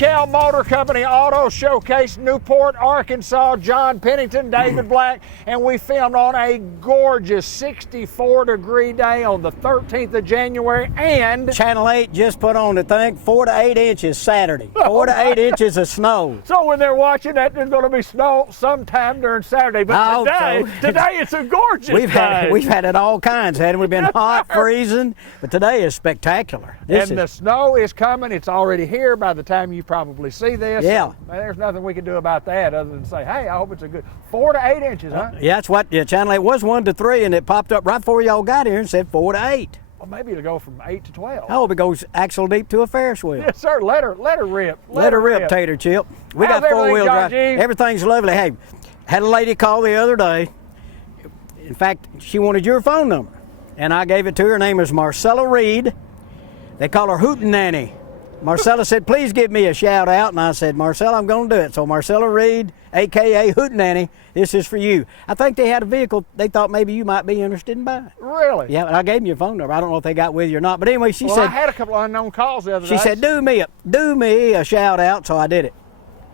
Kell Motor Company Auto Showcase, Newport, Arkansas. John Pennington, David Black, and we filmed on a gorgeous 64-degree day on the 13th of January. And Channel 8 just put on the thing 4 to 8 inches Saturday. 4 to 8 inches of snow. So when they're watching that, there's going to be snow sometime during Saturday. But today it's a gorgeous day. We've had it all kinds, hadn't we? Been hot, freezing, but today is spectacular. The snow is coming. It's already here by the time you probably see this. Yeah. So there's nothing we can do about that other than say, hey, I hope it's a good 4 to 8 inches, huh? Yeah, that's what Channel 8 was 1 to 3, and it popped up right before y'all got here and said 4 to 8. Well, maybe it'll go from 8 to 12. I hope it goes axle deep to a Ferris wheel. Yes, sir. Let her rip. Let her rip, Tater Chip. We How's got 4-wheel drive. G? Everything's lovely. Hey, had a lady call the other day. In fact, she wanted your phone number, and I gave it to her. Her name is Marcella Reed. They call her Hootenanny. Marcella said, please give me a shout out. And I said, Marcella, I'm going to do it. So Marcella Reed, a.k.a. Hootenanny, this is for you. I think they had a vehicle they thought maybe you might be interested in buying. Really? Yeah, and I gave them your phone number. I don't know if they got with you or not. But anyway, she said. I had a couple of unknown calls the other day. She said, do me a shout out. So I did it.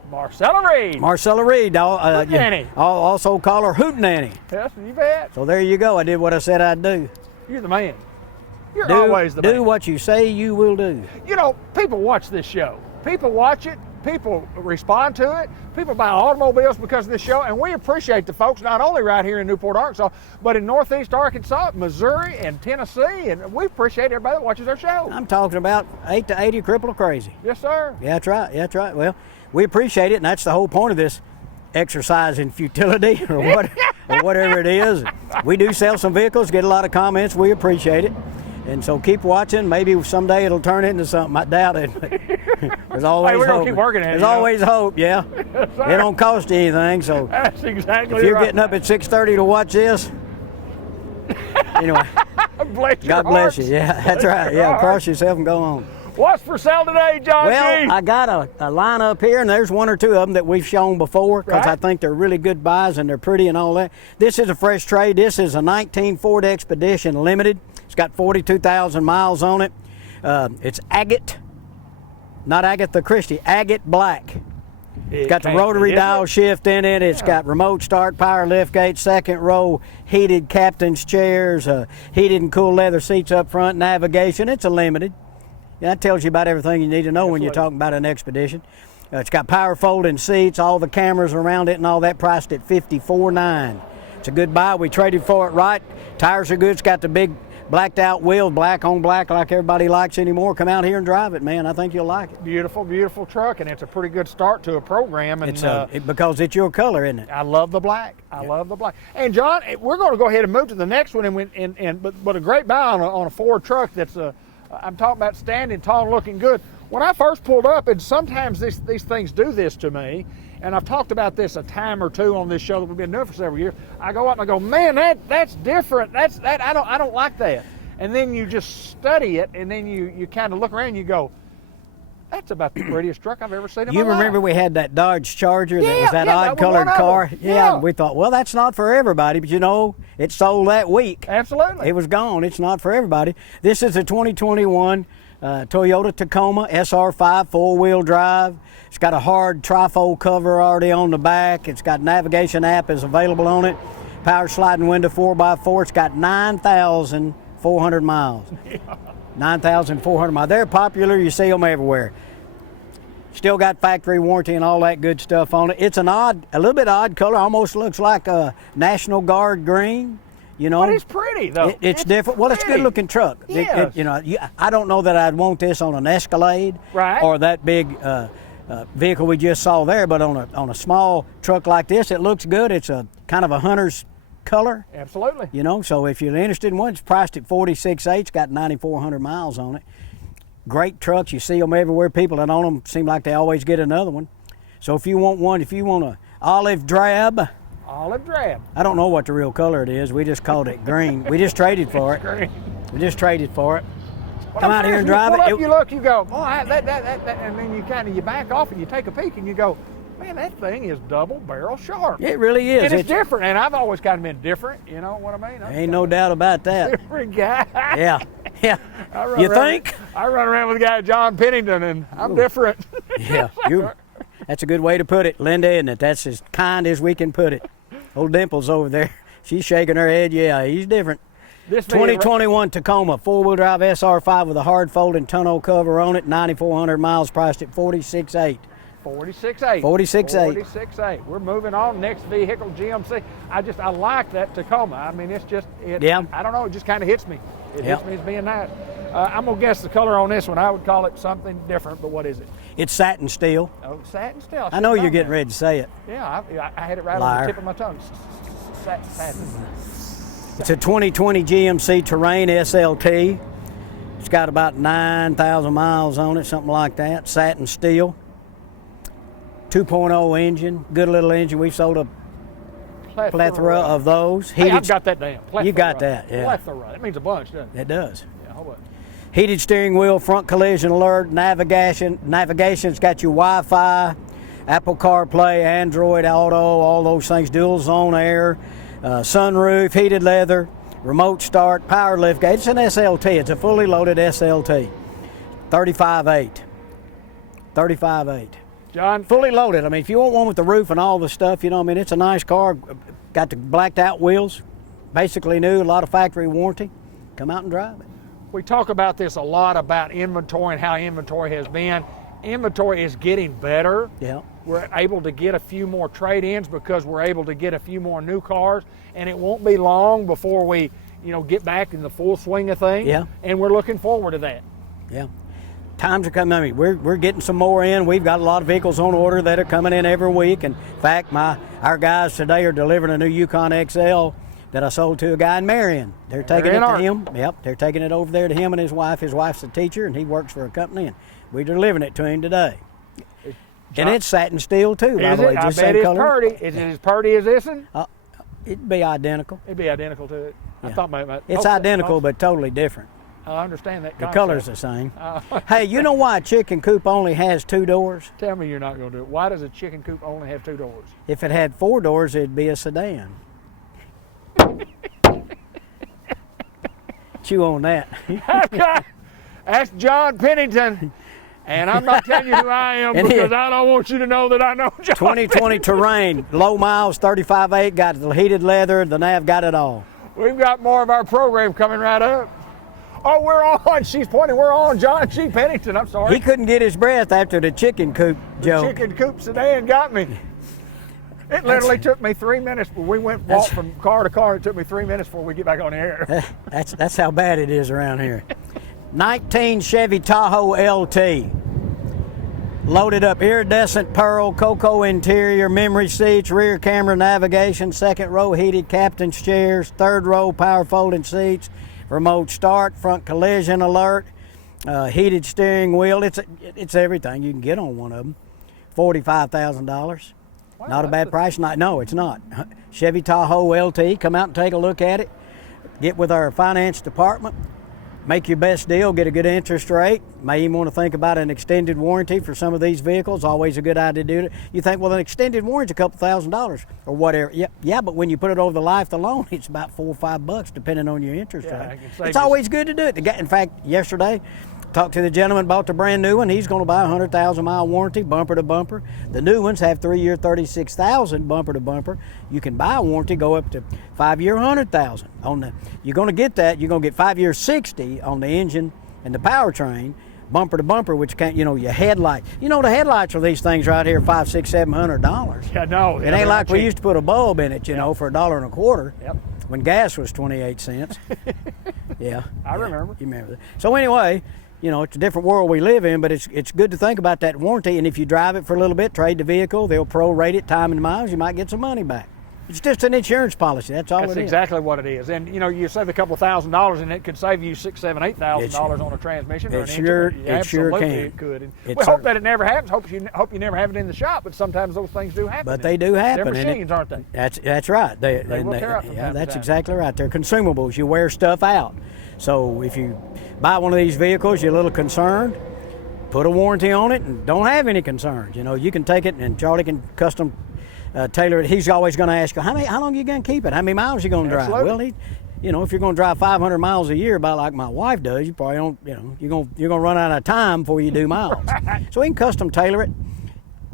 Marcella Reed. Marcella Reed. Hootenanny. I'll also call her Hootenanny. Yes, you bet. So there you go. I did what I said I'd do. You're the man. You're always the man. Do what you say you will do. You know, people watch this show. People watch it. People respond to it. People buy automobiles because of this show. And we appreciate the folks not only right here in Newport, Arkansas, but in Northeast Arkansas, Missouri, and Tennessee. And we appreciate everybody that watches our show. I'm talking about 8 to 80 cripple or crazy. Yes, sir. Yeah, that's right. Yeah, that's right. Well, we appreciate it, and that's the whole point of this exercise in futility or whatever it is. We do sell some vehicles, get a lot of comments. We appreciate it. And so keep watching. Maybe someday it'll turn into something. I doubt it. But there's always we're hope. Gonna keep working at it. There's always hope, yeah. Yes, it don't cost you anything. So that's exactly if you're right. getting up at 6:30 to watch this, anyway, God bless you. Yeah, that's right. Yeah, cross yourself and go on. What's for sale today, John Well, G? I got a line up here, and there's 1 or 2 of them that we've shown before because I think they're really good buys and they're pretty and all that. This is a fresh trade. This is a 19 Ford Expedition Limited. It's got 42,000 miles on it. It's agate, not Agatha Christie, agate black. It's got the rotary dial shift in it. It's got remote start, power lift gate, second row, heated captain's chairs, heated and cool leather seats up front, navigation. It's a limited. Yeah, that tells you about everything you need to know when you're talking about an Expedition. It's got power folding seats, all the cameras around it and all that, priced at $54,900. It's a good buy. We traded for it right. Tires are good. It's got the big blacked out wheels, black on black like everybody likes anymore. Come out here and drive it, man. I think you'll like it. Beautiful, beautiful truck, and it's a pretty good start to a program. And because it's your color, isn't it? I love the black. I love the black. And John, we're going to go ahead and move to the next one. But a great buy on a Ford truck that's I'm talking about standing tall and looking good. When I first pulled up, and sometimes these things do this to me, and I've talked about this a time or two on this show that we've been doing for several years. I go up and I go, man, that's different. I don't like that. And then you just study it, and then you kind of look around and you go, that's about the prettiest truck I've ever seen in my life. You remember we had that Dodge Charger that was that odd-colored car? Yeah, we thought, well, that's not for everybody, but you know, it sold that week. Absolutely. It was gone. It's not for everybody. This is a 2021 Toyota Tacoma SR5 4-wheel drive. It's got a hard trifold cover already on the back. It's got navigation app is available on it. Power sliding window 4x4. It's got 9,400 miles. 9,400 miles. They're popular. You see them everywhere. Still got factory warranty and all that good stuff on it. It's a little bit odd color. Almost looks like a National Guard green. You know, but it's pretty though. It's different. Well, it's a good-looking truck. Yes. I don't know that I'd want this on an Escalade or that big vehicle we just saw there, but on a small truck like this, it looks good. It's a kind of a hunter's color. Absolutely. You know, so if you're interested in one, it's priced at $46,800. It's got 9,400 miles on it. Great trucks. You see them everywhere. People that own them seem like they always get another one. So if you want one, if you want a olive drab. Olive drab. I don't know what the real color it is. We just called it green. We just traded for it. Green. We just traded for it. Well, Come out here and drive it. You look, you go, boy, and then you back off and you take a peek and you go, man, that thing is double barrel sharp. It really is. And it's different, and I've always kind of been different, you know what I mean? Ain't no doubt about that. Different guy. Yeah. You think? I run around with a guy, John Pennington, and I'm different. Yeah, that's a good way to put it, Linda, isn't it? That's as kind as we can put it. Old Dimple's over there. She's shaking her head. Yeah, he's different. This 2021 Tacoma, four-wheel drive SR5 with a hard folding tonneau cover on it, 9,400 miles, priced at $46,800. 46.8. 46.8. 46.8. We're moving on. Next vehicle, GMC. I like that Tacoma. I mean, it's just, Yeah. I don't know, it just kind of hits me. It hits me as being nice. I'm going to guess the color on this one. I would call it something different, but what is it? It's satin steel. Oh, satin steel. I know you're getting ready to say it. Yeah, I had it right on Liar. the tip of my tongue. Satin. It's a 2020 GMC Terrain SLT. It's got about 9,000 miles on it, something like that. Satin steel. 2.0 engine, good little engine. We've sold a plethora of those. Hey, I've got that down. Plethora. You got that, yeah. Plethora. That means a bunch, doesn't it? It does. Yeah, hold on. Heated steering wheel, front collision alert, navigation's got your Wi-Fi, Apple CarPlay, Android Auto, all those things, dual zone air, sunroof, heated leather, remote start, power lift gate. It's an SLT. It's a fully loaded SLT. 35.8. 35.8. John? Fully loaded. I mean, if you want one with the roof and all the stuff, you know, I mean, it's a nice car. Got the blacked out wheels, basically new, a lot of factory warranty. Come out and drive it. We talk about this a lot about inventory and how inventory has been. Inventory is getting better. Yeah. We're able to get a few more trade-ins because we're able to get a few more new cars, and it won't be long before we, get back in the full swing of things. Yeah. And we're looking forward to that. Yeah. Times are coming. I mean, we're getting some more in. We've got a lot of vehicles on order that are coming in every week. In fact, our guys today are delivering a new Yukon XL that I sold to a guy in Marion. They're taking it to him. Yep, they're taking it over there to him and his wife. His wife's a teacher, and he works for a company, and we're delivering it to him today. And it's satin steel too, by the way. I bet it's pretty. Is it as pretty as this one? It'd be identical. It'd be identical to it. Yeah. I thought maybe it's identical, but totally different. I understand that concept. The color's the same. Hey, you know why a chicken coop only has 2 doors? Tell me you're not going to do it. Why does a chicken coop only have 2 doors? If it had 4 doors, it'd be a sedan. Chew on that. That's John Pennington, and I'm not telling you who I am because I don't want you to know that I know John 2020 Pennington. Terrain, low miles, 35.8, got the heated leather, the nav, got it all. We've got more of our program coming right up. Oh, we're on. She's pointing. We're on. John G. Pennington. I'm sorry. He couldn't get his breath after the chicken coop joke. The chicken coop sedan got me. It literally took me 3 minutes. We walked from car to car. It took me 3 minutes before we get back on the air. That's how bad it is around here. 19 Chevy Tahoe LT. Loaded up iridescent pearl, cocoa interior, memory seats, rear camera navigation, second row heated captain's chairs, third row power folding seats, remote start, front collision alert, heated steering wheel. It's everything you can get on one of them. $45,000. Wow, not a bad price. No, it's not. Chevy Tahoe LT. Come out and take a look at it. Get with our finance department. Make your best deal. Get a good interest rate. May even want to think about an extended warranty for some of these vehicles. Always a good idea to do it. You think, well, an extended warranty is a couple $1,000s or whatever. Yeah, but when you put it over the life of the loan, it's about $4 or $5 depending on your interest rate. It's always good to do it. In fact, yesterday, talked to the gentleman, bought the brand new one. He's going to buy a 100,000-mile warranty, bumper to bumper. The new ones have 3-year, 36,000 bumper to bumper. You can buy a warranty, go up to 5-year, 100,000 on the. You're going to get that. You're going to get 5-year, 60 on the engine and the powertrain, bumper to bumper, which can't. Your headlight. The headlights for these things right here, $500, $600, $700. Yeah, no. It ain't like we used to put a bulb in it, for $1.25. Yep. When gas was 28 cents. Yeah. I remember. You remember that. So anyway. It's a different world we live in, but it's good to think about that warranty. And if you drive it for a little bit, trade the vehicle, they'll prorate it time and miles. You might get some money back. It's just an insurance policy. That's all it is. That's exactly what it is. And you save a couple $1,000, and it could save you $6,000, $7,000, $8,000 on a transmission or an engine. It sure can. It could. And we hope that it never happens. Hope you never have it in the shop. But sometimes those things do happen. But they do happen. They're machines, aren't they? That's right. They will tear out from time to time. That's exactly right. They're consumables. You wear stuff out. So if you buy one of these vehicles, you're a little concerned, put a warranty on it and don't have any concerns. You can take it and Charlie can custom tailor it. He's always going to ask you, how long are you going to keep it? How many miles are you going to drive? Absolutely. Well, you know, if you're going to drive 500 miles a year, about like my wife does, you probably don't, you know, you're going to run out of time before you do miles. So we can custom tailor it.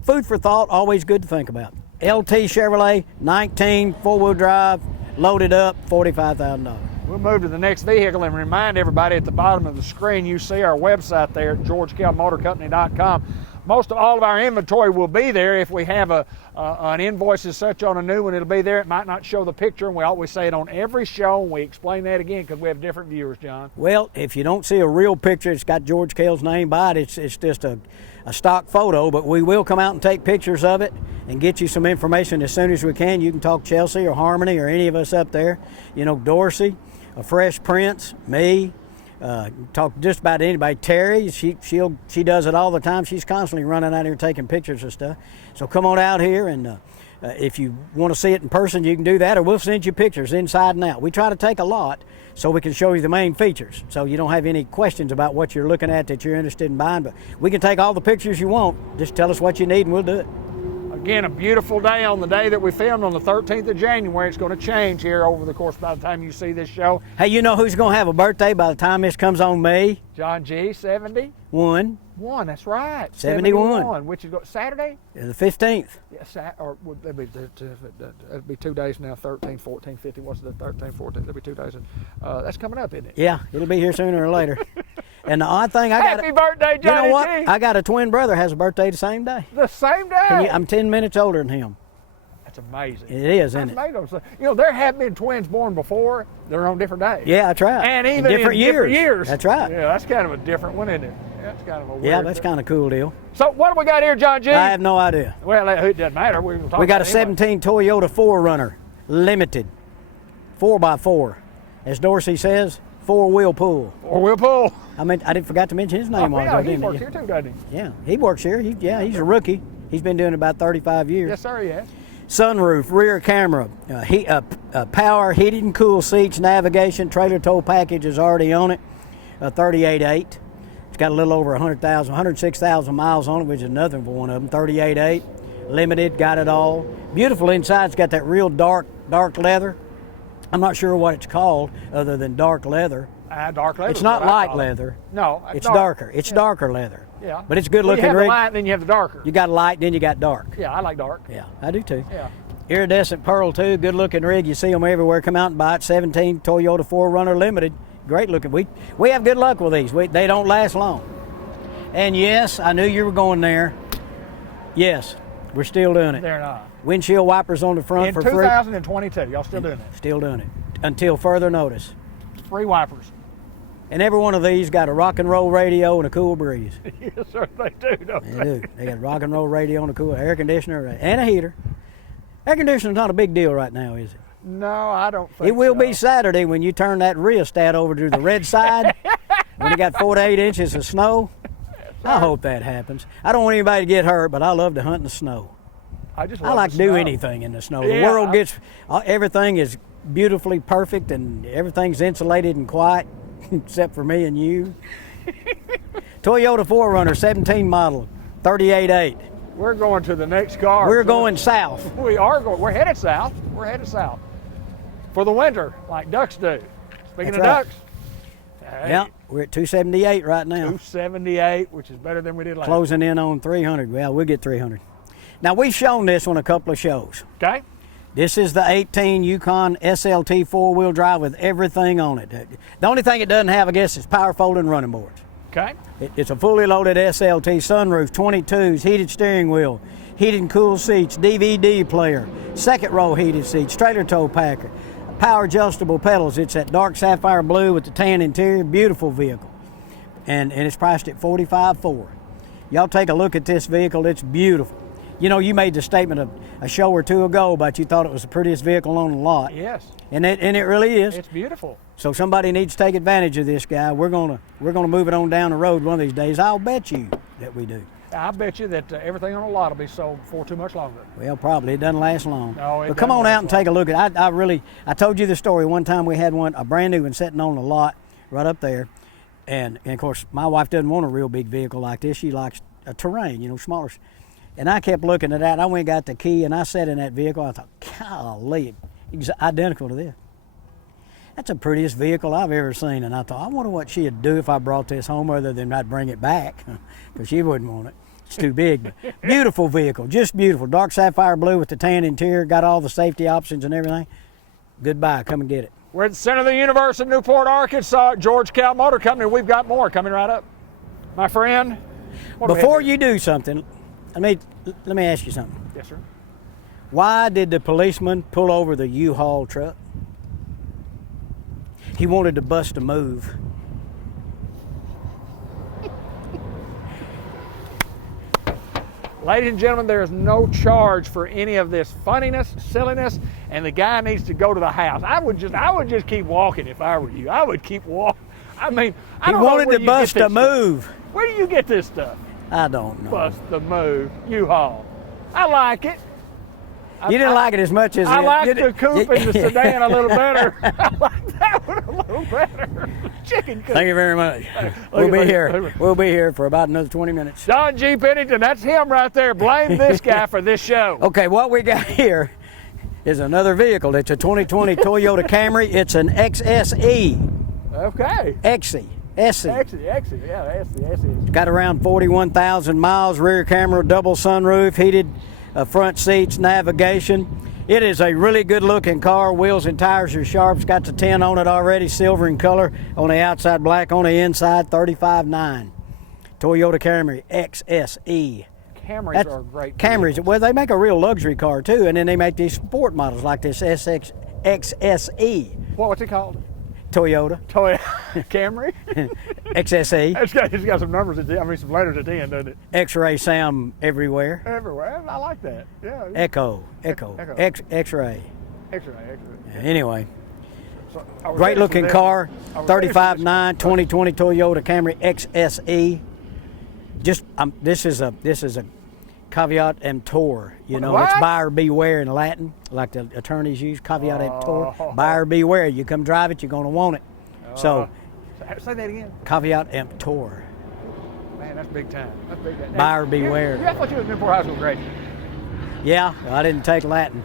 Food for thought, always good to think about. LT Chevrolet, 19, four-wheel drive, loaded up, $45,000. We'll move to the next vehicle and remind everybody at the bottom of the screen you see our website there at georgekellmotorcompany.com. Most of all of our inventory will be there. If we have an invoice as such on a new one, it'll be there. It might not show the picture, and we always say it on every show, and we explain that again because we have different viewers, John. Well, if you don't see a real picture, it's got George Kell's name by it. It's just a stock photo, but we will come out and take pictures of it and get you some information as soon as we can. You can talk Chelsea or Harmony or any of us up there. You know, Dorsey, a Fresh Prince, me. Talk just about anybody. Terry, she does it all the time. She's constantly running out here taking pictures of stuff. So come on out here, and if you want to see it in person, you can do that, or we'll send you pictures inside and out. We try to take a lot so we can show you the main features, so you don't have any questions about what you're looking at that you're interested in buying. But we can take all the pictures you want. Just tell us what you need, and we'll do it. Again, a beautiful day on the day that we filmed on the 13th of January. It's going to change here over the course by the time you see this show. Hey, you know who's going to have a birthday by the time this comes on me? John G, 70? One, that's right. 71. Which is Saturday? The 15th. Yeah, or that'd be 2 days now, 13, 14, 15. What's the 13, 14? That'd be 2 days. That's coming up, isn't it? Yeah, it'll be here sooner or later. And the odd thing, Happy birthday, Johnny You know what? G. I got a twin brother has a birthday the same day. The same day? I'm 10 minutes older than him. That's amazing. It is, isn't it? Amazing. You know, there have been twins born before. They're on different days. Yeah, that's right. And even different in different years. That's right. Yeah, that's kind of a different one, isn't it? That's kind of a weird. Yeah, that's kind of cool deal. So what do we got here, John G? I have no idea. Well, it doesn't matter. We got a 17 Toyota 4Runner, limited, 4x4. As Dorsey says, four-wheel pull. Four-wheel pull. I mean, I forgot to mention his name. Yeah, he works here too, doesn't he? Yeah, he works here. He's a rookie. He's been doing it about 35 years. Yes, sir, he has. Sunroof, rear camera, power, heated and cool seats, navigation, trailer tow package is already on it, 38.8. It's got a little over 106,000 miles on it, which is nothing for one of them. 38.8, limited, got it all. Beautiful inside. It's got that real dark leather. I'm not sure what it's called other than dark leather. Dark leather. It's not light leather. No, it's darker. It's darker leather. Yeah. But it's good looking. You have rig. the light, then you have the darker. You got light, then you got dark. Yeah, I like dark. Yeah, I do too. Yeah. Iridescent pearl too. Good looking rig. You see them everywhere. Come out and buy it. 17 Toyota 4Runner limited. Great looking. We have good luck with these. They don't last long. And yes, I knew you were going there. Yes, we're still doing it. They're not. Windshield wipers on the front for free. In 2022, y'all still doing it? Still doing it until further notice. Free wipers. And every one of these got a rock and roll radio and a cool breeze. Yes, sir, they do, don't they? They do. They got a rock and roll radio and a cool air conditioner and a heater. Air conditioner's not a big deal right now, is it? No, I don't think It will so. be Saturday when you turn that rheostat over to the red side when you got 4 to 8 inches of snow. I hope that happens. I don't want anybody to get hurt, but I love to hunt in the snow. I like to do anything in the snow. The world gets, everything is beautifully perfect and everything's insulated and quiet except for me and you. Toyota 4Runner 17 model, 38.8. We're going to the next car. We're going south. We are going. We're headed south. We're headed south for the winter, like ducks do. Speaking That's of right. ducks, hey, Yeah, we're at 278 right now. 278, which is better than we did last. Closing in on 300. Well, we'll get 300. Now, we've shown this on a couple of shows. Okay. This is the 18 Yukon SLT four-wheel drive with everything on it. The only thing it doesn't have, I guess, is power folding running boards. Okay. It's a fully loaded SLT, sunroof, 22s, heated steering wheel, heated and cool seats, DVD player, second row heated seats, trailer tow packer, power adjustable pedals. It's that dark sapphire blue with the tan interior, beautiful vehicle. And it's priced at $45,400. Y'all take a look at this vehicle, it's beautiful. You know, you made the statement a show or two ago about you thought it was the prettiest vehicle on the lot. Yes. And it really is. It's beautiful. So somebody needs to take advantage of this guy. We're gonna move it on down the road one of these days. I'll bet you that we do. I bet you that everything on the lot will be sold before too much longer. Well, probably. It doesn't last long. No, it But come doesn't on last out and take a look at it. I told you the story. One time we had a brand new one sitting on the lot right up there. And of course, my wife doesn't want a real big vehicle like this. She likes a terrain, smaller. And I kept looking at that. I went and got the key and I sat in that vehicle. I thought, golly, it's identical to this. That's the prettiest vehicle I've ever seen. And I thought, I wonder what she'd do if I brought this home other than I'd bring it back, because she wouldn't want it. It's too big. But beautiful vehicle, just beautiful. Dark sapphire blue with the tan interior, got all the safety options and everything. Goodbye, come and get it. We're at the center of the universe in Newport, Arkansas, George Kell Motor Company. We've got more coming right up. My friend. Before you do something, let me ask you something. Yes, sir. Why did the policeman pull over the U-Haul truck? He wanted to bust a move. Ladies and gentlemen, there is no charge for any of this funniness, silliness, and the guy needs to go to the house. I would just keep walking if I were you. I would keep walking. I mean, I he don't know wanted where to you get bust this a move. stuff. Where do you get this stuff? I don't know. Bust the move, U-Haul. I like it. You didn't like it as much as I like the coupe and the sedan a little better. I like that one a little better. Chicken coop. Thank you very much. We'll be here. We'll be here for about another 20 minutes. John G. Pennington, that's him right there. Blame this guy for this show. Okay, what we got here is another vehicle. It's a 2020 Toyota Camry. It's an XSE. Okay. XE. SE. XE, yeah, SE. Got around 41,000 miles, rear camera, double sunroof, heated front seats, navigation. It is a really good looking car. Wheels and tires are sharp. It's got the 10 on it already, silver in color. On the outside, black on the inside, 35.9. Toyota Camry XSE. Camrys are great. Camrys, well, they make a real luxury car too, and then they make these sport models like this XSE. What's it called? Toyota Camry? XSE. It's got some numbers at the end, some letters at the end, doesn't it? X-ray sound everywhere. Everywhere. I like that. Yeah. Echo. X-ray. X-ray. Anyway, So, great looking car. 35.9 2020 Toyota Camry XSE. Just this is a caveat emptor. You know, What? it's buyer beware in Latin, like the attorneys use. Caveat emptor. Oh. Buyer beware. You come drive it, you're going to want it. So, say that again. caveat emptor. Man, that's big time. That's big time. Buyer beware. I thought you was Newport High School grade. Yeah, I didn't take Latin.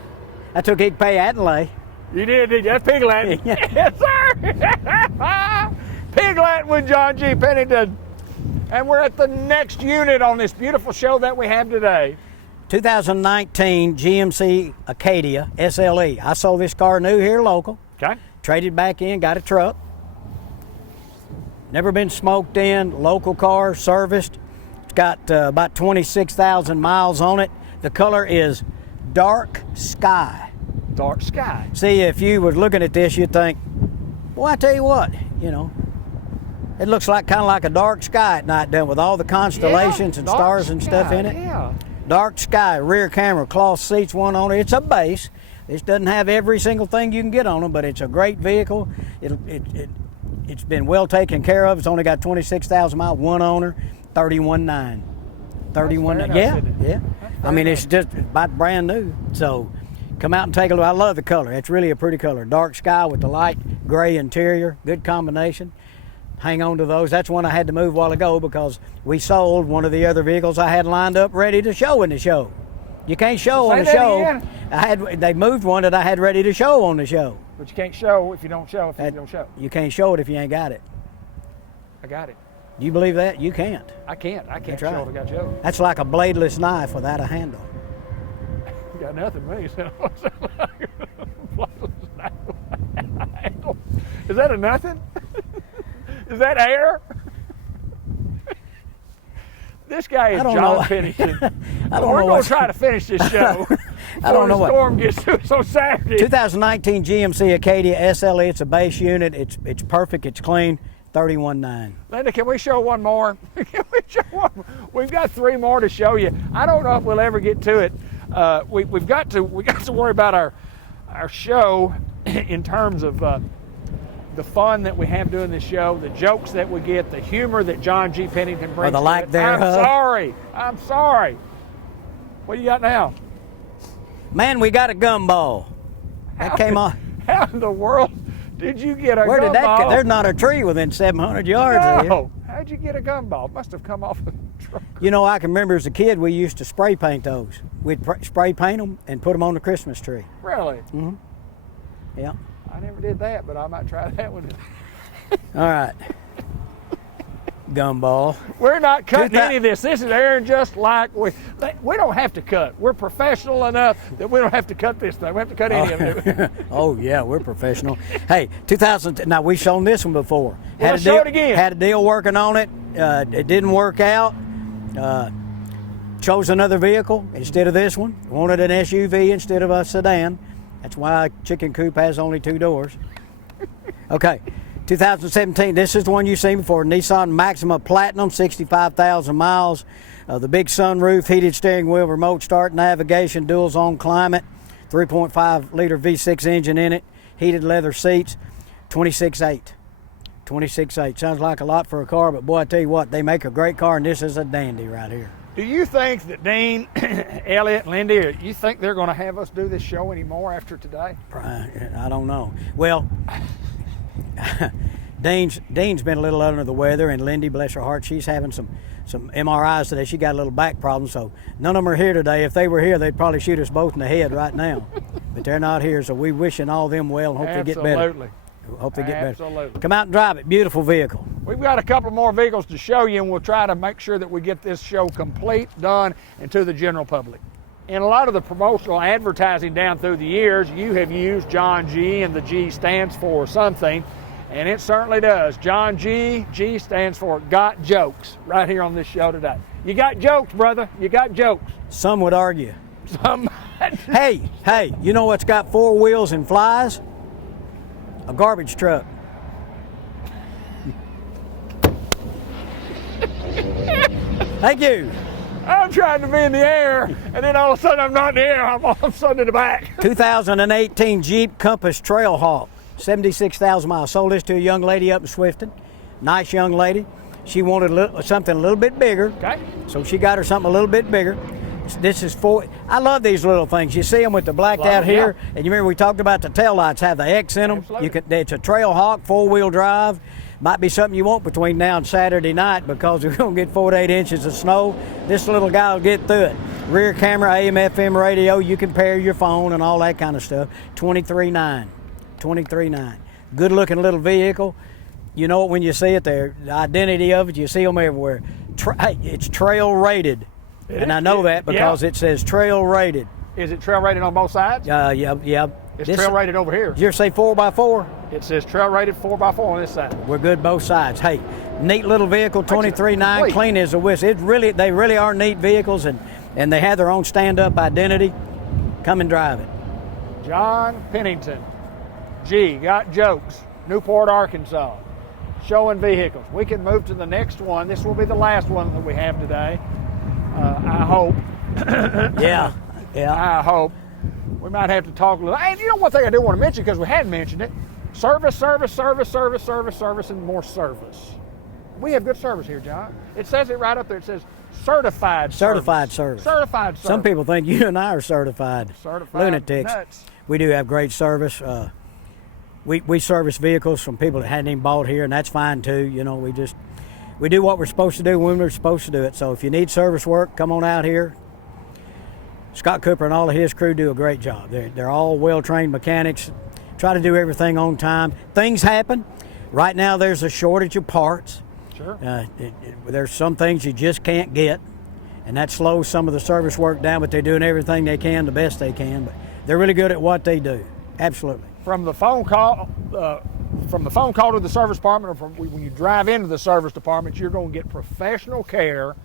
I took Pay Adelaide. You did you? That's Pig Latin. Yes, sir. Pig Latin with John G. Pennington. And we're at the next unit on this beautiful show that we have today. 2019 GMC Acadia SLE. I sold this car new here local. Okay. Traded back in, got a truck. Never been smoked in, local car, serviced. It's got about 26,000 miles on it. The color is dark sky. Dark sky. See, if you was looking at this, you'd think, well, I tell you what, you know, it looks like kind of like a dark sky at night done with all the constellations and stars and stuff in it. Yeah. Dark sky, rear camera, cloth seats, one owner. It's a base. This doesn't have every single thing you can get on them, but it's a great vehicle. It's been well taken care of. It's only got 26,000 miles, one owner, 31.9. 31.9. Yeah. I mean, it's just about brand new. So come out and take a look. I love the color. It's really a pretty color. Dark sky with the light gray interior. Good combination. Hang on to those. That's one I had to move a while ago because we sold one of the other vehicles I had lined up ready to show in the show. You can't show on the show. They moved one that I had ready to show on the show. But you can't show if you don't show if you don't show. You can't show it if you ain't got it. I got it. You believe that? You can't. I can't That's show right. if I got Joe. That's like a bladeless knife without a handle. You got nothing, me. So. Is that a nothing? Is that air? This guy is John Pennington. I don't We're know going to try to finish this show I don't know before the storm gets to us on Saturday. 2019 GMC Acadia SLE. It's a base unit. It's perfect. It's clean. 31.9. Linda, can we show one more? Can we show one more? We've got three more to show you. I don't know if we'll ever get to it. We've got to worry about our show in terms of the fun that we have doing this show, the jokes that we get, the humor that John G. Pennington brings. Or the lack thereof. I'm sorry. What do you got now? Man, we got a gumball. That came on. How in the world did you get a gumball? Where did that come? There's not a tree within 700 yards of here. No. How'd you get a gumball? It must have come off a truck. You know, I can remember as a kid we used to spray paint those. We'd spray paint them and put them on the Christmas tree. Really? Mm-hmm. Yeah. I never did that, but I might try that one. All right. Gumball. We're not cutting any of this. This is airing just like we don't have to cut. We're professional enough that we don't have to cut this thing. We have to cut any of it. Oh, yeah, we're professional. Hey, 2000, now we've shown this one before. Well, let's show it again. Had a deal working on it. It didn't work out. Chose another vehicle instead of this one. Wanted an SUV instead of a sedan. That's why Chicken Coop has only 2 doors. Okay. 2017, this is the one you've seen before, Nissan Maxima Platinum, 65,000 miles. The big sunroof, heated steering wheel, remote start, navigation, dual zone climate, 3.5 liter V6 engine in it, heated leather seats, 26.8. 26.8. Sounds like a lot for a car, but boy, I tell you what, they make a great car, and this is a dandy right here. Do you think that Dean, Elliot, Lindy, you think they're going to have us do this show anymore after today? I don't know. Well, Dean's been a little under the weather, and Lindy, bless her heart, she's having some MRIs today. She got a little back problem, so none of them are here today. If they were here, they'd probably shoot us both in the head right now. But they're not here, so we wishing all them well and hope they get better. Absolutely. Hope they get better. Absolutely. Come out and drive it. Beautiful vehicle. We've got a couple more vehicles to show you, and we'll try to make sure that we get this show complete, done, and to the general public. In a lot of the promotional advertising down through the years, you have used John G, and the G stands for something, and it certainly does. John G, G stands for Got Jokes, right here on this show today. You got jokes, brother. You got jokes. Some would argue. Some. Hey, you know what's got 4 wheels and flies? A garbage truck. Thank you. I'm trying to be in the air, and then all of a sudden I'm not in the air. I'm all of a sudden in the back. 2018 Jeep Compass Trailhawk, 76,000 miles. Sold this to a young lady up in Swifton. Nice young lady. She wanted something a little bit bigger. Okay. So she got her something a little bit bigger. This is I love these little things. You see them with the blacked out here, and you remember we talked about the tail lights have the X in them. Absolutely. It's a Trailhawk, 4-wheel drive. Might be something you want between now and Saturday night, because we're going to get 4 to 8 inches of snow. This little guy will get through it. Rear camera, AM, FM radio. You can pair your phone and all that kind of stuff. 23.9. 23.9. Good looking little vehicle. You know it when you see it there. The identity of it, you see them everywhere. It's trail rated. And I know that because it says trail rated. Is it trail rated on both sides? Yeah. It's trail rated over here. Did you ever say 4x4? It says trail rated 4x4 on this side. We're good both sides. Hey, neat little vehicle, 23.9, clean as a whistle. They really are neat vehicles, and they have their own stand-up identity. Come and drive it. John Pennington, G, got jokes, Newport, Arkansas, showing vehicles. We can move to the next one. This will be the last one that we have today. I hope. Yeah. I hope. We might have to talk a little. And you know one thing I do want to mention, because we hadn't mentioned it, service, and more service. We have good service here, John. It says it right up there. It says certified service. Certified service. Certified service. Some people think you and I are certified lunatics. Nuts. We do have great service. We service vehicles from people that hadn't even bought here, and that's fine too. You know, we do what we're supposed to do when we're supposed to do it. So if you need service work, come on out here. Scott Cooper and all of his crew do a great job. They're all well-trained mechanics. Try to do everything on time. Things happen. Right now there's a shortage of parts. Sure. There's some things you just can't get, and that slows some of the service work down, but they're doing everything they can, the best they can. But they're really good at what they do. Absolutely. From the phone call to the service department, or from when you drive into the service department, you're going to get professional care.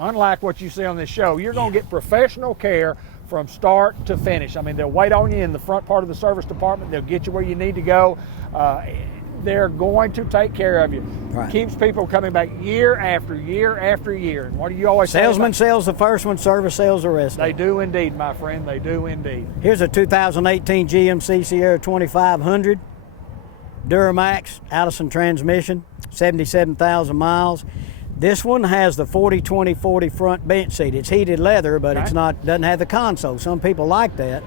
Unlike what you see on this show, you're going to get professional care from start to finish. I mean, they'll wait on you in the front part of the service department. They'll get you where you need to go. They're going to take care of you. Right. Keeps people coming back year after year after year. And what do you always say? Salesman sells the first one, service sells the rest. They do indeed, my friend. They do indeed. Here's a 2018 GMC Sierra 2500. Duramax, Allison transmission, 77,000 miles. This one has the 40-20-40 front bench seat. It's heated leather, but it's not, doesn't have the console. Some people like that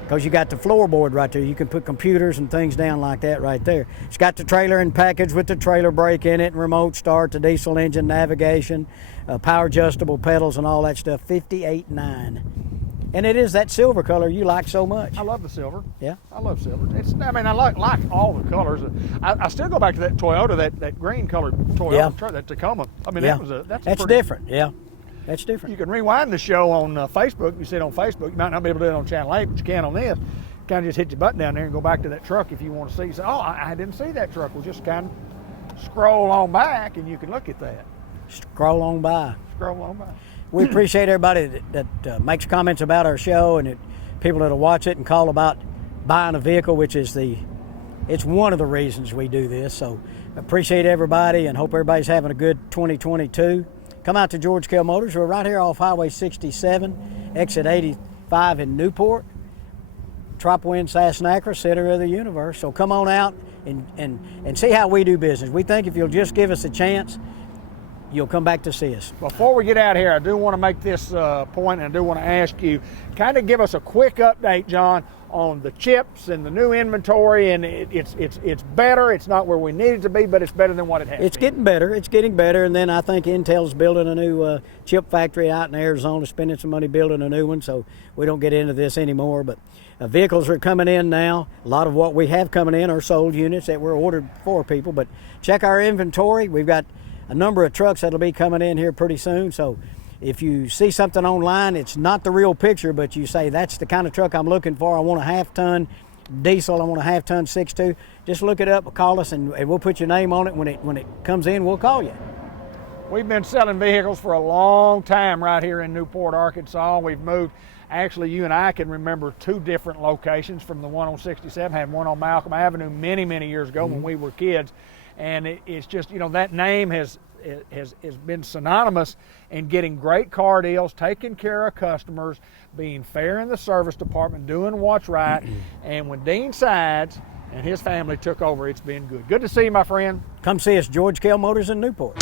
because you got the floorboard right there. You can put computers and things down like that right there. It's got the trailer and package with the trailer brake in it, and remote start, the diesel engine, navigation, power adjustable pedals and all that stuff. 58.9. And it is that silver color you like so much. I love the silver. Yeah. I love silver. I like all the colors. I still go back to that Toyota, that green colored Toyota truck, that Tacoma. I mean, Yeah. that's pretty different. Yeah. That's different. You can rewind the show on Facebook. You see it on Facebook. You might not be able to do it on Channel 8, but you can on this. Kind of just hit your button down there and go back to that truck if you want to see. You say, oh, I didn't see that truck. Well, just kind of scroll on back and you can look at that. Scroll on by. Scroll on by. We appreciate everybody that makes comments about our show and people that'll watch it and call about buying a vehicle, which is it's one of the reasons we do this. So appreciate everybody and hope everybody's having a good 2022. Come out to George Kell Motors. We're right here off Highway 67, exit 85 in Newport. Tropwind, Sassenachra, center of the universe. So come on out and see how we do business. We think if you'll just give us a chance, you'll come back to see us. Before we get out of here, I do want to make this point, and I do want to ask you, kind of give us a quick update, John, on the chips and the new inventory, and it's better. It's not where we need it to be, but it's better than what it has been. It's getting better. It's getting better, and then I think Intel's building a new chip factory out in Arizona, spending some money building a new one, so we don't get into this anymore, but vehicles are coming in now. A lot of what we have coming in are sold units that were ordered for people, but check our inventory. We've got a number of trucks that'll be coming in here pretty soon, so if you see something online, it's not the real picture, but you say, that's the kind of truck I'm looking for. I want a half-ton diesel. I want a half-ton 6.2. Just look it up, call us, and we'll put your name on it. When it comes in, we'll call you. We've been selling vehicles for a long time right here in Newport, Arkansas. We've moved. Actually, you and I can remember 2 different locations from the one on 67. Had one on Malcolm Avenue many, many years ago when we were kids. And it's just, that name has been synonymous in getting great car deals, taking care of customers, being fair in the service department, doing what's right. And when Dean Sides and his family took over, it's been good. Good to see you, my friend. Come see us, George Kell Motors in Newport.